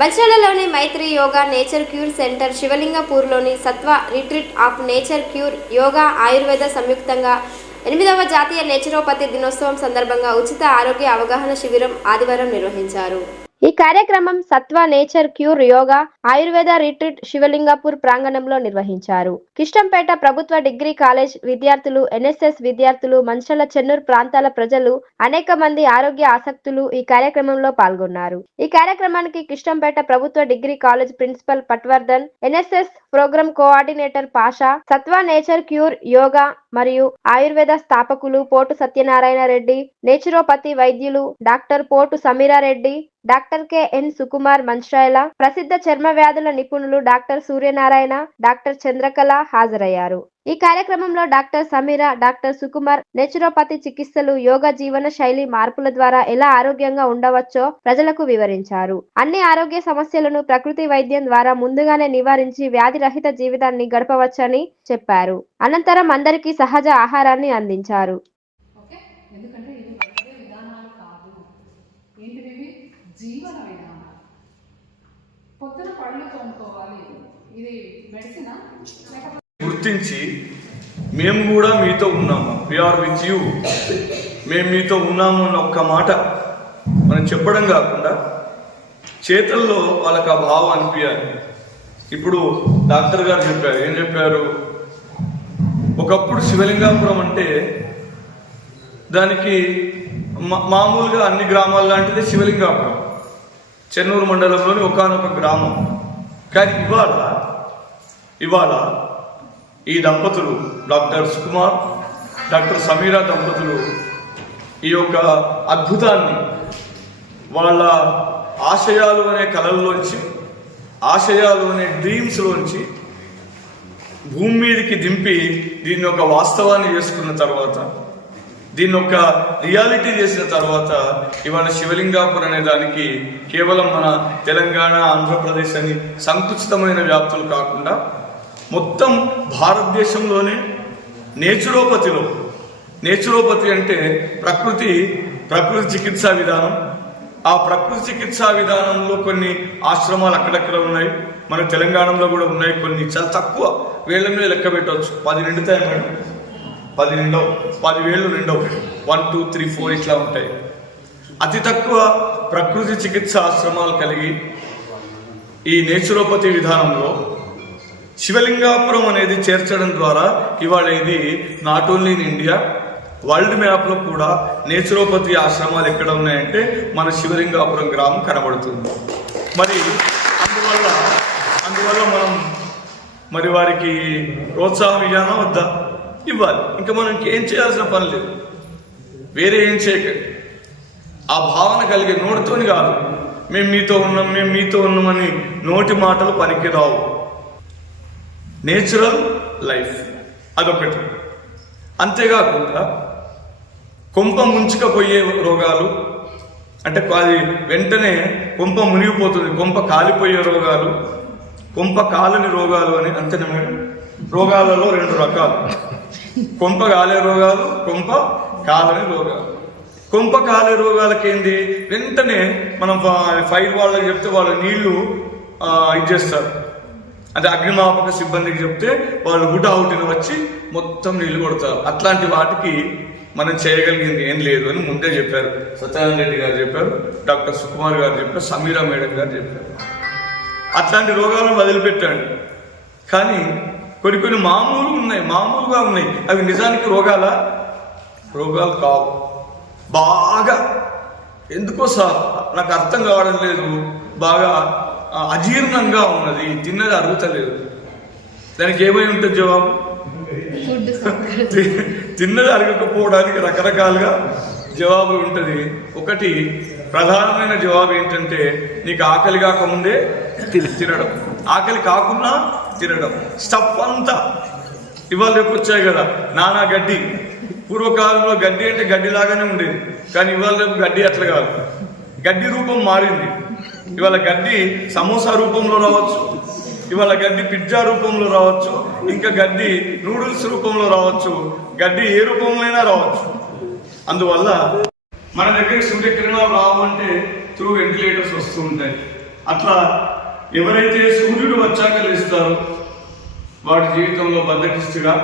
బల్చాలలోని మైత్రి yoga nature cure centre, శివలింగపూర్లోని సత్వ retreat of nature cure yoga Ayurveda సంయుక్తంగా 8వ జాతీయ నేచురోపతి దినోత్సవం సందర్భంగా ఉచిత ఆరోగ్య అవగాహన శిబిరం ఆదివారం నిర్వహించారు. ఈ కార్యక్రమం Satva nature cure yoga Ayurveda retreat Shivalingapur ప్రాంగణంలో నిర్వహించారు. కిష్టంపేట ప్రభుత్వ డిగ్రీ కాలేజ్ విద్యార్థులు, ఎన్ఎస్ఎస్ విద్యార్థులు, మంచల చెన్నూరు ప్రాంతాల ప్రజలు, అనేక మంది ఆరోగ్య ఆసక్తులు ఈ కార్యక్రమంలో పాల్గొన్నారు. ఈ కార్యక్రమానికి కిష్టంపేట ప్రభుత్వ degree college principal Patwardhan, NSS program coordinator Pasha, Satva nature cure yoga మరియు ఆయుర్వేద స్థాపకులు పోటు సత్యనారాయణ రెడ్డి, నేచురోపతి వైద్యులు doctor Potu Sameera Reddy, doctor KN Sukumar మంశ్రాయల, ప్రసిద్ధ చర్మ వ్యాధుల నిపుణులు డాక్టర్ సూర్యనారాయణ, డాక్టర్ చంద్రకళ హాజరయ్యారు. ఈ కార్యక్రమంలో doctor Sameera, doctor Sukumar naturopathy చికిత్సలు, యోగా జీవన శైలి మార్పుల ద్వారా ఎలా ఆరోగ్యంగా ఉండవచ్చో ప్రజలకు వివరించారు. అన్ని ఆరోగ్య సమస్యలను ప్రకృతి వైద్యం ద్వారా ముందుగానే నివారించి వ్యాధి రహిత జీవితాన్ని గడపవచ్చని చెప్పారు. అనంతరం అందరికీ సహజ ఆహారాన్ని అందించారు. జీవన విధానం. పొద్దున పళ్ళు తోముకోవాలి, ఇది మెడిసినా? గుర్తించి మేము కూడా మీతో ఉన్నాము, వీఆర్ విత్ యూ, మేము మీతో ఉన్నాము అన్న ఒక్క మాట మనం చెప్పడం కాకుండా చేతుల్లో వాళ్ళకి ఆ భావం అనిపించాలి. ఇప్పుడు డాక్టర్ గారు చెప్పారు, ఏం చెప్పారు? ఒకప్పుడు శివలింగాపురం అంటే దానికి మామూలుగా అన్ని గ్రామాల లాంటిదే శివలింగాపురం, చెన్నూరు మండలంలోని ఒకానొక గ్రామం. కానీ ఇవాళ ఈ దంపతులు, డాక్టర్ సుకుమార్, డాక్టర్ సమీరా దంపతులు ఈ యొక్క అద్భుతాన్ని వాళ్ళ ఆశయాలు అనే కళల్లోంచి, ఆశయాలు అనే డ్రీమ్స్లోంచి భూమి మీదకి దింపి దీన్ని ఒక వాస్తవాన్ని చేసుకున్న తర్వాత, దీన్ని ఒక రియాలిటీ చేసిన తర్వాత ఇవాళ శివలింగాపురం అనే దానికి కేవలం మన తెలంగాణ, ఆంధ్రప్రదేశ్ అని సంకుచితమైన వ్యాప్తులు కాకుండా మొత్తం భారతదేశంలోనే నేచురోపతి అంటే ప్రకృతి చికిత్సా విధానం. ఆ ప్రకృతి చికిత్సా విధానంలో కొన్ని ఆశ్రమాలు అక్కడక్కడ ఉన్నాయి, మన తెలంగాణలో కూడా ఉన్నాయి. కొన్ని చాలా తక్కువ, వేళ్ల మీద లెక్క పెట్టవచ్చు. 10 నిండుతాయి మేడం, 10 నిండవు, 10 వేళ్ళు నిండవు, 1, 2, 3, 4 ఇట్లా ఉంటాయి. అతి తక్కువ ప్రకృతి చికిత్స ఆశ్రమాలు కలిగి ఈ నేచురోపతి విధానంలో శివలింగాపురం అనేది చేర్చడం ద్వారా ఇవాళ ఇది not only in India, world మ్యాప్లో కూడా నేచురోపతి ఆశ్రమాలు ఎక్కడ ఉన్నాయంటే మన శివలింగాపురం గ్రామం కనబడుతుంది. మరి అందువల్ల మనం మరి వారికి ప్రోత్సాహం ఇవ్వాలా వద్దా? ఇవ్వాలి. ఇంకా మనం ఇంకేం చేయాల్సిన పని లేదు, వేరే ఏం చేయకండి. ఆ భావన కలిగే నోటితోని కాదు, మేము మీతో ఉన్నామని నోటి మాటలు పనికిరావు. నేచురల్ లైఫ్ అదొకటి. అంతేకాకుండా కొంప ముంచుకపోయే రోగాలు, అంటే అది వెంటనే కొంప మునిగిపోతుంది, కొంప కాలిపోయే రోగాలు, కొంప కాలని రోగాలు అని. అంతేనా మేడం? రోగాలలో 2 రకాలు, కొంప కాలే రోగాలు, కొంప కాలని రోగాలు. కొంప కాలే రోగాలకేంది, వెంటనే మనం ఫైర్ వాళ్ళకి చెప్తే వాళ్ళు నీళ్లు ఇచ్చేస్తారు. అంటే అగ్నిమాపక సిబ్బందికి చెప్తే వాళ్ళు హుటాహుటిన వచ్చి మొత్తం నీళ్లు కొడతారు. అట్లాంటి వాటికి మనం చేయగలిగింది ఏం లేదు అని ముందే చెప్పారు. సత్యనారాయణ రెడ్డి గారు చెప్పారు, డాక్టర్ సుకుమార్ గారు చెప్పారు, సమీరా మేడం గారు చెప్పారు. అట్లాంటి రోగాలను వదిలిపెట్టండి. కానీ కొన్ని మామూలుగా ఉన్నాయి. అవి నిజానికి రోగాలు కావు. బాగా ఎందుకో సార్ నాకు అర్థం కావడం లేదు, బాగా అజీర్ణంగా ఉన్నది, తిన్నది అరుగుతలేదు. దానికి ఏమై ఉంటుంది జవాబు? తిన్నది అరగకపోవడానికి రకరకాలుగా జవాబులు ఉంటుంది. ఒకటి ప్రధానమైన జవాబు ఏంటంటే, నీకు ఆకలి కాకముందే తినడం, ఆకలి కాకుండా తినడం. స్టఫ్ అంతా ఇవాళ రేపు వచ్చాయి కదా, నానా గడ్డి. పూర్వకాలంలో గడ్డి అంటే గడ్డిలాగానే ఉండేది, కానీ ఇవాళ రేపు గడ్డి అట్లా కాదు, గడ్డి రూపం మారింది. ఇవాళ గడ్డి సమోసా రూపంలో రావచ్చు, ఇవాళ గడ్డి పిజ్జా రూపంలో రావచ్చు, ఇంకా గడ్డి నూడిల్స్ రూపంలో రావచ్చు, గడ్డి ఏ రూపంలో అయినా రావచ్చు. అందువల్ల మన దగ్గర సూర్యకిరణాలు రావు అంటే త్రూ వెంటిలేటర్స్ వస్తూ ఉంటాయి. అట్లా ఎవరైతే సూర్యుడు వచ్చాక లేస్తారో వాడి జీవితంలో బద్ధకిస్తుగా,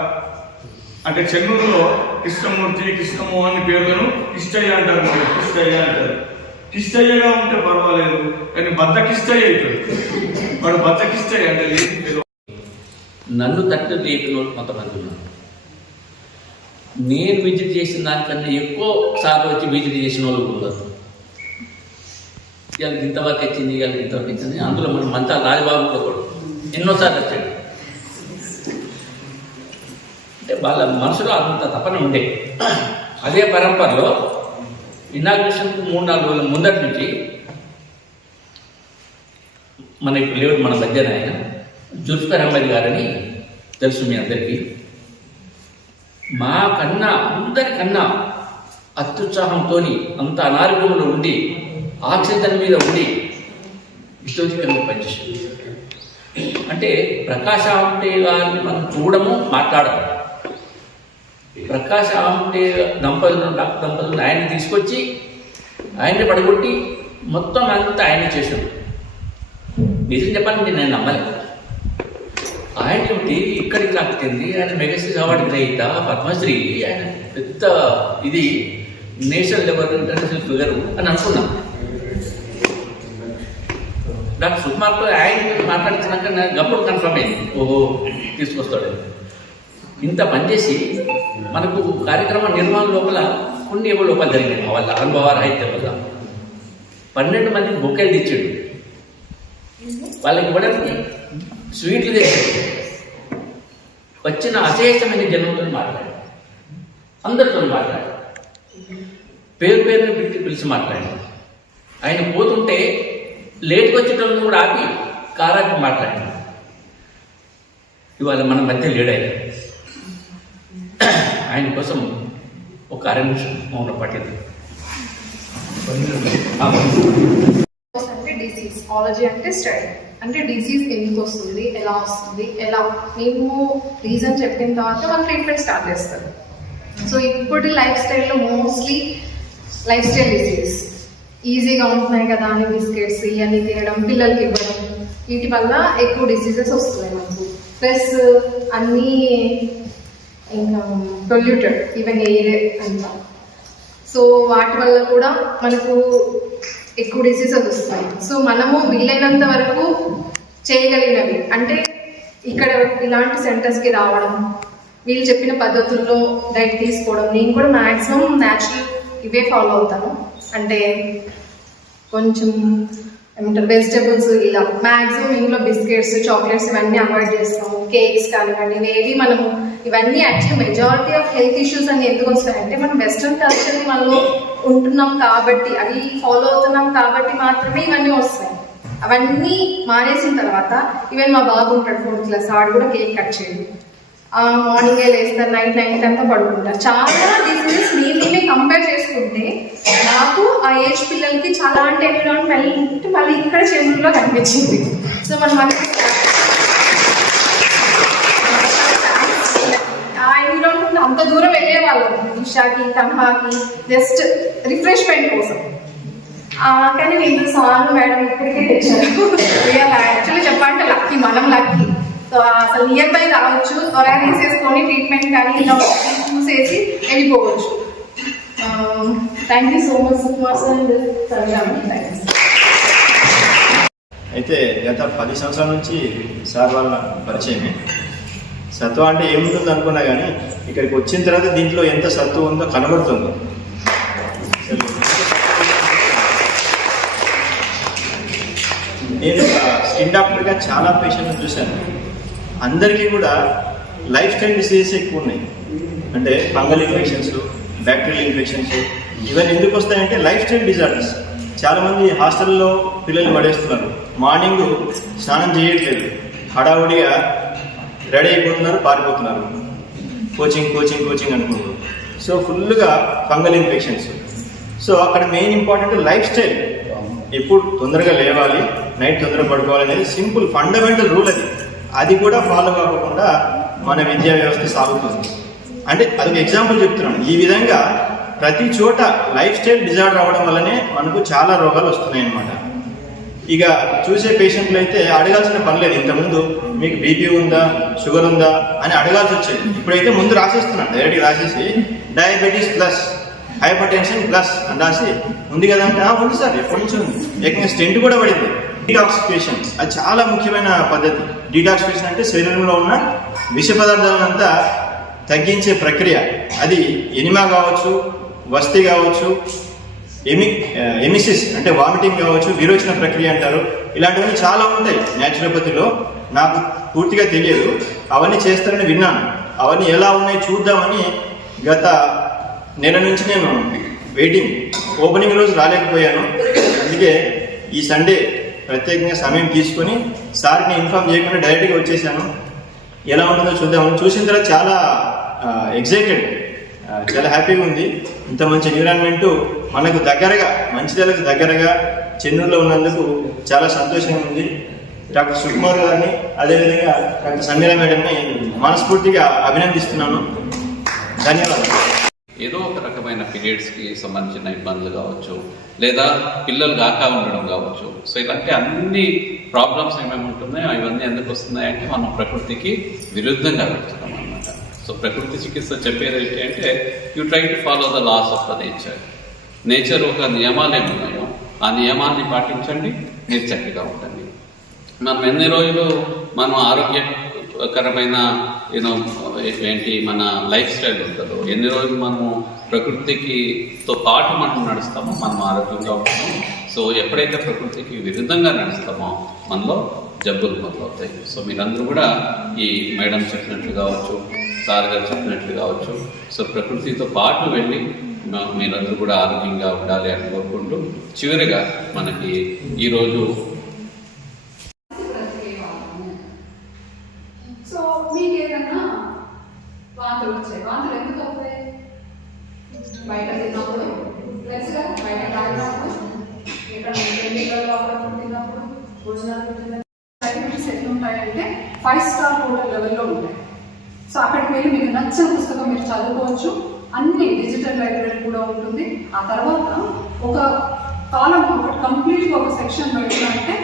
అంటే చెన్నూరులో కృష్ణమూర్తి, కృష్ణమోహన్ పేర్లను కిష్టయ్య అంటారు. కిష్టయ్య అంటారు. కిష్టయ్యగా ఉంటే పర్వాలేదు, కానీ బద్ధకిష్టయ్య అవుతాడు. వాడు బద్ధకిష్టయ్య అంటే నన్ను తట్టు లేపిన కొంతమంది ఉన్నారు. నేను విజిట్ చేసిన దానికన్నా ఎక్కువ సార్లు వచ్చి విజిట్ చేసిన వాళ్ళు ఉన్నారు. ఇవాళ ఇంతవరకు వచ్చింది, ఇవాళ ఇంతవరకు వచ్చింది. అందులో మనం మంతా రాజబాబు కూడా ఎన్నోసార్లు వచ్చాడు. అంటే వాళ్ళ మనసులో అంత తపన ఉండే. అదే పరంపరలో ఇనాగ్రేషన్కు 3-4 రోజుల ముందటి నుంచి మన ఇప్పుడు లేడు మన మధ్యన ఆయన జుల్ఫికర్ అహ్మద్ గారని తెలుసు మీ అందరికీ. మా కన్నా అందరికన్నా అత్యుత్సాహంతో అంత అనారోగ్యంలో ఉండి ఆక్సిజన్ మీద ఉండి విశ్వవిద్యాలయంలో పనిచేసాడు. అంటే ప్రకాశ్ ఆమ్టే గారిని మనం చూడము, మాట్లాడము. ప్రకాశ్ ఆమ్టే దంపతులను ఆయన తీసుకొచ్చి ఆయన్ని పడగొట్టి మొత్తం అంతా ఆయన చేశాడు. నిజం చెప్పాలంటే నేను నమ్మలేదు. ఆయన ఇక్కడికి లాక్కింది. ఆయన మెగాస్టార్ అవార్డు గ్రహీత, పద్మశ్రీ, ఆయన పెద్ద ఇది నేషనల్ లెవెల్ ఇంటర్నేషనల్ ఫిగర్ అని అనుకున్నాం. డాక్టర్ సుకుమార్తో ఆయన మాట్లాడుతున్నాక నాకు అప్పుడు కన్ఫర్మ్ అయింది, ఓహో తీసుకొస్తాడు. ఇంత పనిచేసి మనకు కార్యక్రమ నిర్మాణం లోపల కొన్ని ఏవో లోపాలు జరిగినాయి వాళ్ళ అనుభవారాహిత్యం వల్ల. 12 మందికి బొకేలు తెచ్చాడు. వాళ్ళకి ఇవ్వడానికి స్వీట్లు తెచ్చాడు. వచ్చిన అశేషమైన జనంతో మాట్లాడాడు, అందరితో మాట్లాడాడు, పేరుని పిలిచి మాట్లాడాడు. ఆయన పోతుంటే లేట్కి వచ్చేటప్పుడు కూడా ఆపి కారాకి మాట్లాడాడు. ఇవాళ మన మధ్య లేడాయి. ఆయన కోసం ఒక 6 నిమిషం మౌనం పట్టింది. అంటే డిసీజ్, ఆలజీ అంటే స్టడీ, అంటే డిసీజ్ ఎందుకు వస్తుంది, ఎలా వస్తుంది, ఎలా మేము రీజన్ చెప్పిన తర్వాత వాళ్ళు ట్రీట్మెంట్ స్టార్ట్ చేస్తారు. సో ఇప్పుడు లైఫ్ స్టైల్లో మోస్ట్లీ లైఫ్ స్టైల్ డిసీజ్ ఈజీగా ఉంటున్నాయి కదా అని బిస్కెట్స్ ఇవన్నీ తినడం, పిల్లలకి ఇవ్వడం, వీటి వల్ల ఎక్కువ డిసీజెస్ వస్తున్నాయి మనకు. ప్లస్ అన్నీ ఇంకా పొల్యూటెడ్, ఈవెన్ ఎయిర్ అంతా. సో వాటి వల్ల కూడా మనకు ఎక్కువ డిసీజెస్ వస్తాయి. సో మనము వీలైనంత వరకు చేయగలిగినవి అంటే ఇక్కడ ఇలాంటి సెంటర్స్కి రావడం, వీళ్ళు చెప్పిన పద్ధతుల్లో డైట్ తీసుకోవడం. నేను కూడా మ్యాక్సిమం న్యాచురల్ ఇవే ఫాలో అవుతాను. అంటే కొంచెం ఏమంటారు వెజిటబుల్స్, ఇలా మ్యాక్సిమం ఇంట్లో బిస్కెట్స్, చాక్లెట్స్ ఇవన్నీ అవాయిడ్ చేస్తాము. కేక్స్ కానివ్వండి, ఇవేవి మనము ఇవన్నీ actually majority of health issues అన్ని ఎందుకు వస్తాయంటే మనం వెస్ట్రన్ కల్చర్ని మనలో ఉంటున్నాం కాబట్టి, అవి ఫాలో అవుతున్నాం కాబట్టి మాత్రమే ఇవన్నీ వస్తాయి. అవన్నీ మానేసిన తర్వాత ఈవెన్ మా బాబు ఉంటాడు 4th క్లాస్, ఆడు కూడా కేక్ కట్ చేయడు. మార్నింగే లేస్తారు, నైట్ అంతా పడుకుంటారు. చాలా డిసీజెస్ నేనే కంపేర్ చేసుకుంటే నాకు ఆ ఏజ్ పిల్లలకి చాలా అంటే ఎన్విరాన్మెంట్ మళ్ళీ ఇక్కడ చెన్నూరులో కనిపించింది. సో మనం ఆ ఎన్విరాన్మెంట్ అంత దూరం వెళ్ళేవాళ్ళం ఇషాకి, తన్హాకి, జస్ట్ రిఫ్రెష్మెంట్ కోసం. కానీ వీళ్ళు సార్ మేడం ఇప్పటికే తెచ్చారు. యాక్చువల్లీ చెప్పాలంటే లక్కీ, మనం లక్కీ. సో అసలు నియర్ బై రావచ్చు, త్వరగా తీసేసుకొని ట్రీట్మెంట్ కానీ ఇలా చూసేసి వెళ్ళిపోవచ్చు. Thank you so much Sukumar sir. Thanks. అయితే గత 10 సంవత్సరాల నుంచి సార్ వాళ్ళ పరిచయమే. సత్వ అంటే ఏముంటుంది అనుకున్నా కానీ ఇక్కడికి వచ్చిన తర్వాత దీంట్లో ఎంత సత్వ ఉందో కనబడుతుందో. నేను స్కిన్ డాక్టర్గా చాలా పేషెంట్ని చూశాను. అందరికీ కూడా లైఫ్ స్టైల్ డిసీజెస్ ఎక్కువ ఉన్నాయి. అంటే ఫంగల్ ఇన్ఫెక్షన్స్, బ్యాక్టీరియల్ ఇన్ఫెక్షన్స్, ఇవన్నీ ఎందుకు వస్తాయంటే లైఫ్ స్టైల్ డిజార్డర్స్. చాలామంది హాస్టల్లో పిల్లలు పడేస్తున్నారు, మార్నింగ్ స్నానం చేయట్లేదు, హడావుడిగా రెడీ అయిపోతున్నారు, పారిపోతున్నారు, కోచింగ్ అనుకుంటారు. సో ఫుల్గా ఫంగల్ ఇన్ఫెక్షన్స్. సో అక్కడ మెయిన్ ఇంపార్టెంట్ లైఫ్ స్టైల్. ఎప్పుడు తొందరగా లేవాలి, నైట్ తొందరగా పడుకోవాలి అనేది సింపుల్ ఫండమెంటల్ రూల్. అది కూడా ఫాలో కాకుండా మన విద్యా వ్యవస్థ సాగుతుంది. అంటే అదొక ఎగ్జాంపుల్ చెప్తున్నాను. ఈ విధంగా ప్రతి చోట లైఫ్ స్టైల్ డిజార్డర్ అవ్వడం వల్లనే మనకు చాలా రోగాలు వస్తున్నాయి అన్నమాట. ఇక చూసే పేషెంట్లు అయితే అడగాల్సిన పని లేదు. ఇంతకుముందు మీకు బీపీ ఉందా, షుగర్ ఉందా అని అడగాల్సి వచ్చేది. ఇప్పుడైతే ముందు రాసేస్తున్నాను, డైరెక్ట్గా రాసేసి diabetes plus, hyper tension plus అని రాసి ఉంది కదా అంటే ఉంది సార్, ఎప్పటి నుంచి ఉంది. ఏకంగా స్టెంట్ కూడా పడింది. డీటాక్సిఫికేషన్ అది చాలా ముఖ్యమైన పద్ధతి. డీటాక్సిఫికేషన్ అంటే శరీరంలో ఉన్న విష పదార్థాలంతా తగ్గించే ప్రక్రియ. అది ఎనిమా కావచ్చు, వస్తి కావచ్చు, ఎమిసిస్ అంటే వామిటింగ్ కావచ్చు, విరోచన ప్రక్రియ అంటారు. ఇలాంటివన్నీ చాలా ఉంటాయి న్యాచురోపతిలో. నాకు పూర్తిగా తెలియదు, అవన్నీ చేస్తారని విన్నాను. అవన్నీ ఎలా ఉన్నాయి చూద్దామని గత నెల నుంచి నేను వెయిటింగ్. ఓపెనింగ్ రోజు రాలేకపోయాను, అందుకే ఈ సండే ప్రత్యేకంగా సమయం తీసుకొని సార్ని ఇన్ఫార్మ్ చేయకుండా డైరెక్ట్గా వచ్చేసాను. ఎలా ఉంటుందో చూద్దామని. చూసిన తర్వాత చాలా ఎగ్జైటెడ్, చాలా హ్యాపీగా ఉంది. ఇంత మంచి ఎన్విరాన్మెంటు మనకు దగ్గరగా, మంచిర్యాలకు దగ్గరగా చెన్నూరులో ఉన్నందుకు చాలా సంతోషంగా ఉంది. డాక్టర్ సుకుమార్ గారిని, అదేవిధంగా డాక్టర్ సమీరా మేడంని మనస్ఫూర్తిగా అభినందిస్తున్నాను. ధన్యవాదాలు. ఏదో ఒక రకమైన పీరియడ్స్కి సంబంధించిన ఇబ్బందులు కావచ్చు, లేదా పిల్లలు కాక ఉండడం కావచ్చు. సో ఇలాంటి అన్ని ప్రాబ్లమ్స్ ఏమేమి ఉంటున్నాయో ఇవన్నీ ఎందుకు వస్తున్నాయంటే మనం ప్రకృతికి విరుద్ధంగా పెడుతున్నాం అన్నమాట. సో ప్రకృతి చికిత్స చెప్పేది ఏంటి అంటే you try to follow the laws of the nature. Nature ఒక నియమాలు ఏమున్నాయో ఆ నియమాన్ని పాటించండి, మీరు చక్కగా ఉంటుంది. మనం ఎన్ని రోజులు మనం ఆరోగ్యకరమైన ఏంటి మన లైఫ్ స్టైల్ ఉంటుందో, ఎన్ని రోజులు మనము ప్రకృతితో పాటు మనం నడుస్తామో మనం ఆరోగ్యంగా ఉంటాము. సో ఎప్పుడైతే ప్రకృతికి విరుద్ధంగా నడుస్తామో మనలో జబ్బులు మొదలవుతాయి. సో మీరందరూ కూడా ఈ మేడం చెప్పినట్లు కావచ్చు, సార్ గారు చెప్పినట్లు కావచ్చు, సో ప్రకృతితో పాటు వెళ్ళి మీరందరూ కూడా ఆరోగ్యంగా ఉండాలి అని కోరుకుంటూ చివరిగా మనకి ఈరోజు సో మీకు ఏదన్నా వాంతులు వచ్చాయి. వాంతులు ఎందుకు వస్తాయి? బయట తిన్నప్పుడు, ప్లస్గా బయట తాగినప్పుడు, ఇక్కడ పెళ్లిళ్ళలో అప్పుడప్పుడు తిన్నప్పుడు, భోజనాలు యాక్టివిటీస్ ఎట్లా ఉంటాయంటే 5 స్టార్ హోటల్ లెవెల్లో ఉంటాయి. సో అక్కడికి వెళ్ళి మీకు నచ్చిన పుస్తకం మీరు చదువుకోవచ్చు. అన్ని డిజిటల్ లైబ్రరీ కూడా ఉంటుంది. ఆ తర్వాత ఒక కాలం ఒకటి కంప్లీట్గా ఒక సెక్షన్ పెట్టాలంటే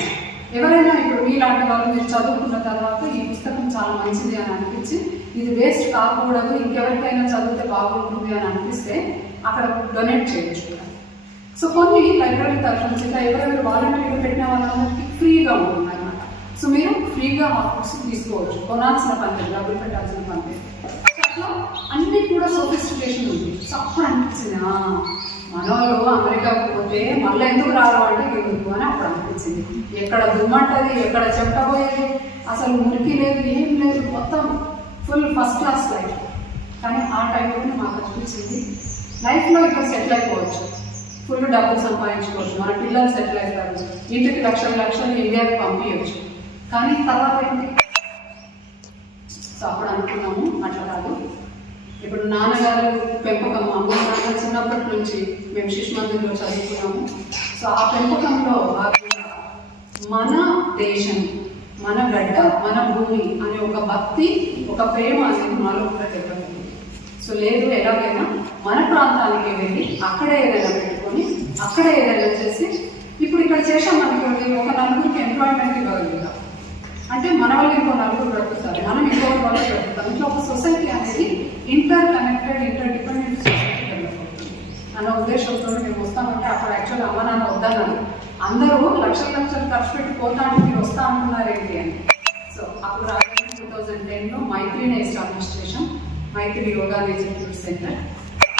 ఎవరైనా ఇప్పుడు మీలాంటి వాళ్ళు మీరు చదువుకున్న తర్వాత ఈ పుస్తకం చాలా మంచిది అని అనిపించి ఇది వేస్ట్ కాకూడదు, ఇంకెవరికైనా చదివితే బాగుంటుంది అని అనిపిస్తే అక్కడ డొనేట్ చేయొచ్చు. సో కొన్ని లైబ్రరీ తరఫు నుంచి ఎవరైనా వాలంటీర్లు పెట్టిన వాళ్ళందరికీ ఫ్రీగా ఉంటుంది అన్నమాట. సో మీరు ఫ్రీగా ఆ బుక్స్ తీసుకోవచ్చు, కొనాల్సిన పని లేదు, డబ్బులు పెట్టాల్సిన పని లేదు. అట్లా అన్నీ కూడా సోఫిస్టికేషన్ ఉంది. సో అప్పుడు అనిపించింది మనోళ్ళు అమెరికాకు పోతే మళ్ళీ ఎందుకు రారు అంటే ఎందుకు అని అప్పుడు అనిపించింది. ఎక్కడ దుమ్మంటది, ఎక్కడ చెమటపోయేది, అసలు మురికి లేదు, ఏం లేదు, మొత్తం ఫుల్ ఫస్ట్ క్లాస్ లైఫ్. కానీ ఆ టైంలో మాకు అనిపించింది లైఫ్లో ఇక్కడ సెటిల్ అయిపోవచ్చు, ఫుల్ డబ్బులు సంపాదించుకోవచ్చు, మన పిల్లలు సెటిల్ అవుతారు, ఇంటికి లక్షలు ఇండియాకి పంపించవచ్చు. కానీ తర్వాత ఏంటి? సో అప్పుడు అనుకున్నాము అట్లా కాదు. ఇప్పుడు నాన్నగారు పెంపకం, అమ్మ నాన్న చిన్నప్పటి నుంచి మేము శిశు మందిర్లో చదువుకున్నాము. సో ఆ పెంపకంలో మన దేశం, మన గడ్డ, మన భూమి అనే ఒక భక్తి, ఒక ప్రేమ అనేది మాలో ప్రతిఫలింది. సో లేదు, ఎలాగైనా మన ప్రాంతానికి వెళ్ళి అక్కడే ఏదైనా పెట్టుకొని అక్కడే ఏదైనా చేసి ఇప్పుడు ఇక్కడ చేసామనుకోండి, ఒక నలుగురికి ఎంప్లాయ్మెంట్ ఇవ్వగలుగుతాం. అంటే మన వాళ్ళు ఇంకో నలుగురు బ్రతుకుతారు, మనం ఇంకో వాళ్ళు బ్రతుకుతాం. ఇట్లా ఒక సొసైటీ అనేది inter connected, inter dependent society develop అవుతుంది అన్న ఉద్దేశంతో మేము వస్తామంటే అప్పుడు యాక్చువల్గా అమ్మ నాన్న వద్దన్నారు. అందరూ లక్షలు ఖర్చు పెట్టి పోతా అంటే మీరు వస్తా అంటున్నారేంటి అని. సో అప్పుడు 2010లో మైత్రిని ఎస్టాబ్లిష్ చేసాం, మైత్రి యోగా నేచర్ సెంటర్.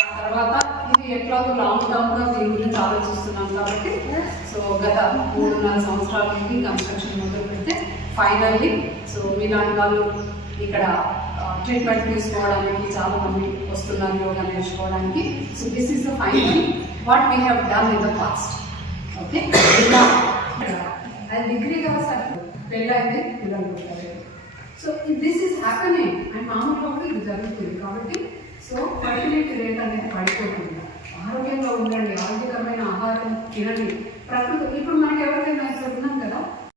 ఆ తర్వాత ఇది ఎట్లాగో లాంగ్ టర్మ్గా దీని గురించి ఆలోచిస్తున్నాం కాబట్టి సో గత 3.5 సంవత్సరాల నుండి కన్స్ట్రక్షన్ మొదలు పెడితే ఫైనల్లీ సో మీలాంటి వాళ్ళు ఇక్కడ ట్రీట్మెంట్ తీసుకోవడానికి చాలా మంది వస్తున్నారు యోగా నేర్చుకోవడానికి. So this is the final what we have done in the past. Okay, అది డిగ్రీ కాదు సార్, పెళ్ళైతే పిల్లలు పుట్టారు. So this is happening and మామూలుగా కూడా ఇది జరుగుతుంది. కాబట్టి సో ఫర్టిలిటీ రేట్ అనేది పడిపోతుంది. ఆరోగ్యంగా ఉండండి, ఆరోగ్యకరమైన ఆహారం తినండి. ప్రకృతి ఇప్పుడు మనకి ఎవరికైనా